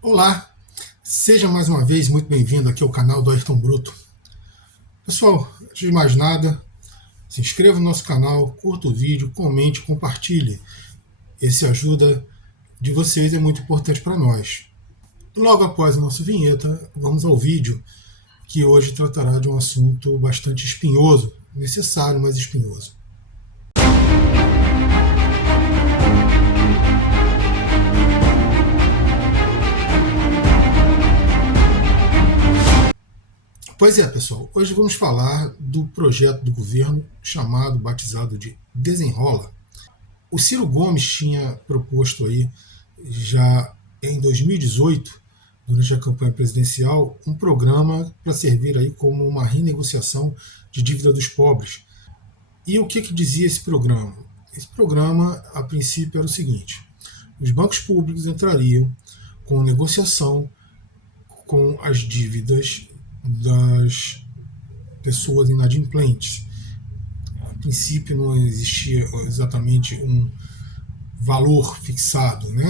Olá, seja mais uma vez muito bem-vindo aqui ao canal do Ayrton Bruto. Pessoal, antes de mais nada, se inscreva no nosso canal, curta o vídeo, comente, compartilhe. Esse ajuda de vocês é muito importante para nós. Logo após a nossa vinheta, vamos ao vídeo, que hoje tratará de um assunto bastante espinhoso, necessário, mas espinhoso. Pois é, pessoal, hoje vamos falar do projeto do governo batizado de Desenrola. O Ciro Gomes tinha proposto aí, já em 2018, durante a campanha presidencial, um programa para servir aí como uma renegociação de dívida dos pobres. E o que dizia esse programa? Esse programa, a princípio, era o seguinte: os bancos públicos entrariam com negociação com as dívidas das pessoas inadimplentes. A princípio não existia exatamente um valor fixado, né?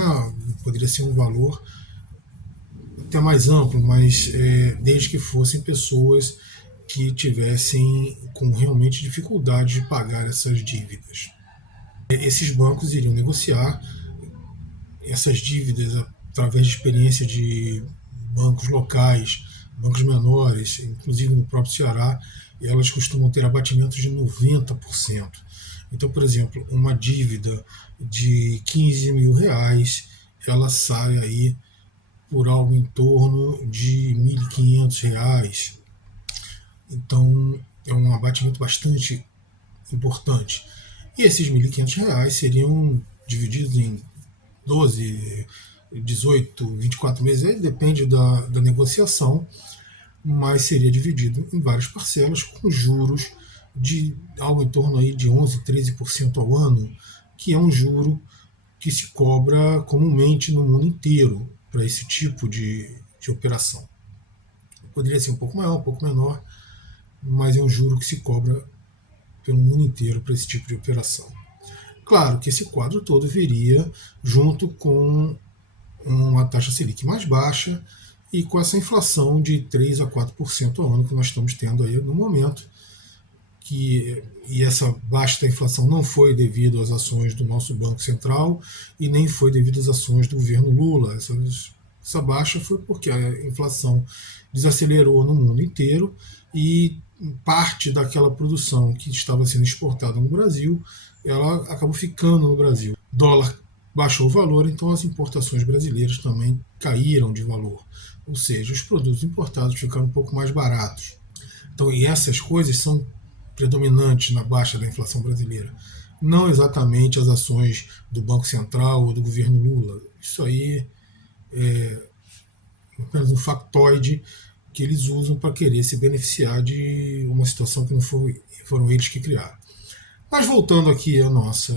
Poderia ser um valor até mais amplo, mas desde que fossem pessoas que tivessem com realmente dificuldade de pagar essas dívidas. Esses bancos iriam negociar essas dívidas através de experiência de bancos locais, bancos menores, inclusive no próprio Ceará, elas costumam ter abatimentos de 90%. Então, por exemplo, uma dívida de 15 mil reais, ela sai aí por algo em torno de 1.500 reais. Então, é um abatimento bastante importante. E esses 1.500 reais seriam divididos em 12, 18, 24 meses, aí depende da negociação, mas seria dividido em várias parcelas com juros de algo em torno aí de 11, 13% ao ano, que é um juro que se cobra comumente no mundo inteiro para esse tipo de operação. Poderia ser um pouco maior, um pouco menor, mas é um juro que se cobra pelo mundo inteiro para esse tipo de operação. Claro que esse quadro todo viria junto com uma taxa Selic mais baixa e com essa inflação de 3 a 4% ao ano que nós estamos tendo aí no momento, e essa baixa da inflação não foi devido às ações do nosso Banco Central e nem foi devido às ações do governo Lula. Essa baixa foi porque a inflação desacelerou no mundo inteiro e parte daquela produção que estava sendo exportada no Brasil, ela acabou ficando no Brasil. O dólar baixou o valor, então as importações brasileiras também caíram de valor. Ou seja, os produtos importados ficaram um pouco mais baratos. Então, e essas coisas são predominantes na baixa da inflação brasileira. Não exatamente as ações do Banco Central ou do governo Lula. Isso aí é apenas um factoide que eles usam para querer se beneficiar de uma situação que não foram eles que criaram. Mas voltando aqui à nossa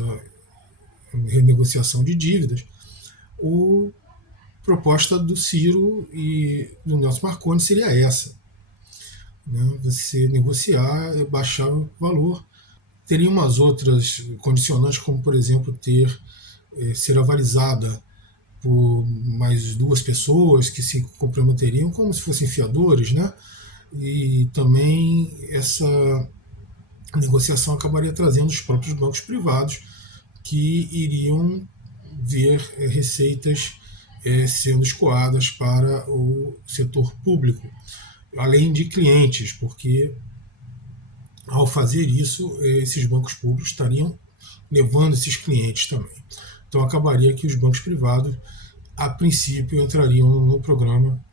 renegociação de dívidas, a proposta do Ciro e do Nelson Marconi seria essa: né? Você negociar, baixar o valor. Teria umas outras condicionantes, como por exemplo ser avalizada por mais duas pessoas que se comprometeriam como se fossem fiadores, né? E também essa negociação acabaria trazendo os próprios bancos privados que iriam ver receitas sendo escoadas para o setor público, além de clientes, porque ao fazer isso, esses bancos públicos estariam levando esses clientes também. Então acabaria que os bancos privados, a princípio, entrariam no programa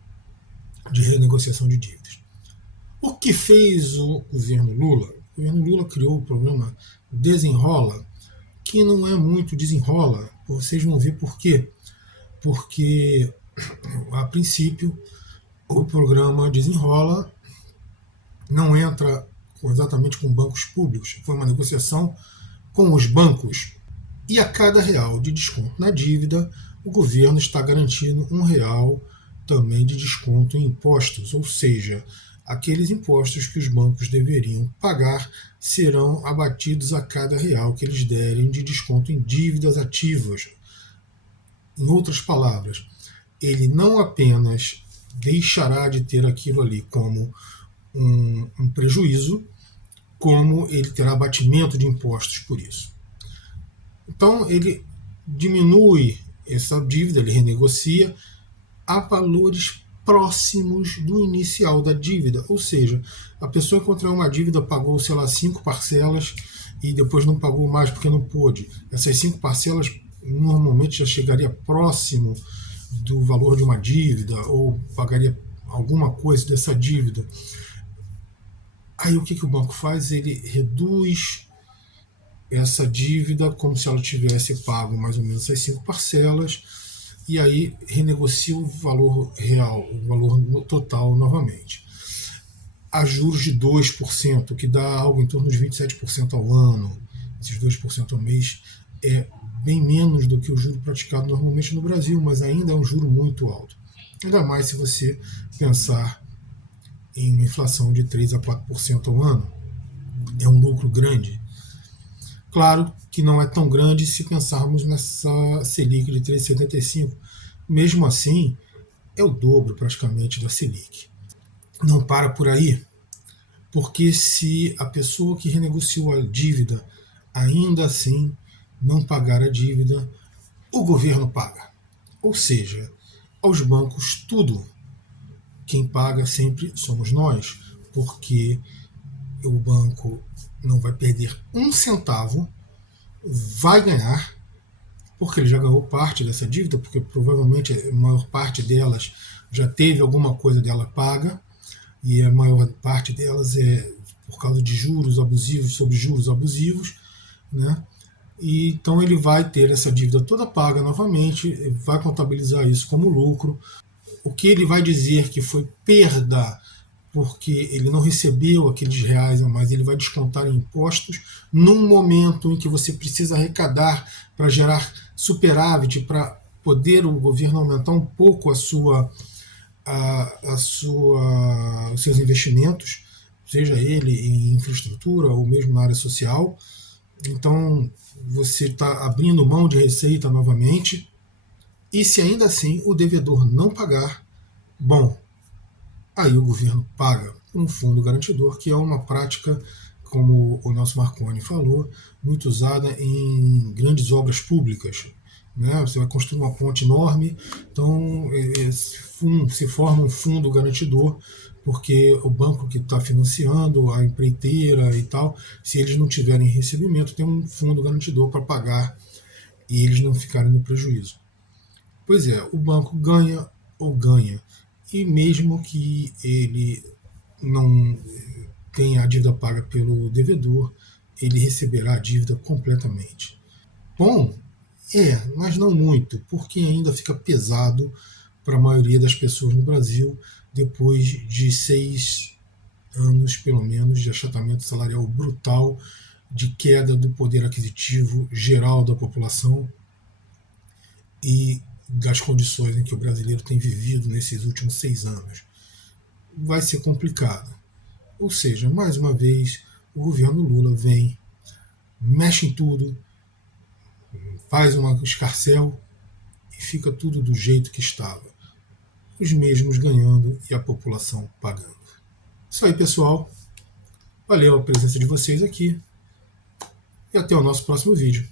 de renegociação de dívidas. O que fez o governo Lula? O governo Lula criou o programa Desenrola, que não é muito desenrola. Vocês vão ver por quê. Porque, a princípio, o programa Desenrola não entra exatamente com bancos públicos. Foi uma negociação com os bancos. E a cada real de desconto na dívida, o governo está garantindo R$ 1 também de desconto em impostos, ou seja, aqueles impostos que os bancos deveriam pagar serão abatidos a cada real que eles derem de desconto em dívidas ativas. Em outras palavras, ele não apenas deixará de ter aquilo ali como um prejuízo, como ele terá abatimento de impostos por isso. Então, ele diminui essa dívida, ele renegocia a valores próximos do inicial da dívida. Ou seja, a pessoa que contraiu uma dívida pagou, sei lá, 5 parcelas e depois não pagou mais porque não pôde. Essas 5 parcelas normalmente já chegaria próximo do valor de uma dívida ou pagaria alguma coisa dessa dívida. Aí o que o banco faz? Ele reduz essa dívida como se ela tivesse pago mais ou menos essas 5 parcelas e aí renegocia o valor real, o valor total novamente. A juros de 2%, que dá algo em torno de 27% ao ano, esses 2% ao mês, é bem menos do que o juro praticado normalmente no Brasil, mas ainda é um juro muito alto. Ainda mais se você pensar em uma inflação de 3 a 4% ao ano. É um lucro grande. Claro que não é tão grande se pensarmos nessa Selic de 3,75. Mesmo assim, é o dobro praticamente da Selic. Não para por aí, porque se a pessoa que renegociou a dívida ainda assim não pagar a dívida, o governo paga. Ou seja, aos bancos tudo. Quem paga sempre somos nós, porque o banco não vai perder um centavo, vai ganhar, porque ele já ganhou parte dessa dívida, porque provavelmente a maior parte delas já teve alguma coisa dela paga, e a maior parte delas é por causa de juros abusivos sobre juros abusivos, né? E então ele vai ter essa dívida toda paga novamente, vai contabilizar isso como lucro. O que ele vai dizer que foi perda porque ele não recebeu aqueles reais a mais, ele vai descontar em impostos num momento em que você precisa arrecadar para gerar superávit, para poder o governo aumentar um pouco os seus investimentos, seja ele em infraestrutura ou mesmo na área social. Então você está abrindo mão de receita novamente. E se ainda assim o devedor não pagar, bom, aí o governo paga um fundo garantidor, que é uma prática, como o nosso Marconi falou, muito usada em grandes obras públicas. Né? Você vai construir uma ponte enorme, então se forma um fundo garantidor, porque o banco que está financiando, a empreiteira e tal, se eles não tiverem recebimento, tem um fundo garantidor para pagar e eles não ficarem no prejuízo. Pois é, o banco ganha ou ganha. E mesmo que ele não tenha a dívida paga pelo devedor, ele receberá a dívida completamente. Bom, mas não muito, porque ainda fica pesado para a maioria das pessoas no Brasil, depois de 6 anos, pelo menos, de achatamento salarial brutal, de queda do poder aquisitivo geral da população e das condições em que o brasileiro tem vivido nesses últimos 6 anos. Vai ser complicado. Ou seja, mais uma vez, o governo Lula vem, mexe em tudo, faz uma escarcel e fica tudo do jeito que estava. Os mesmos ganhando e a população pagando. Isso aí, pessoal. Valeu a presença de vocês aqui e até o nosso próximo vídeo.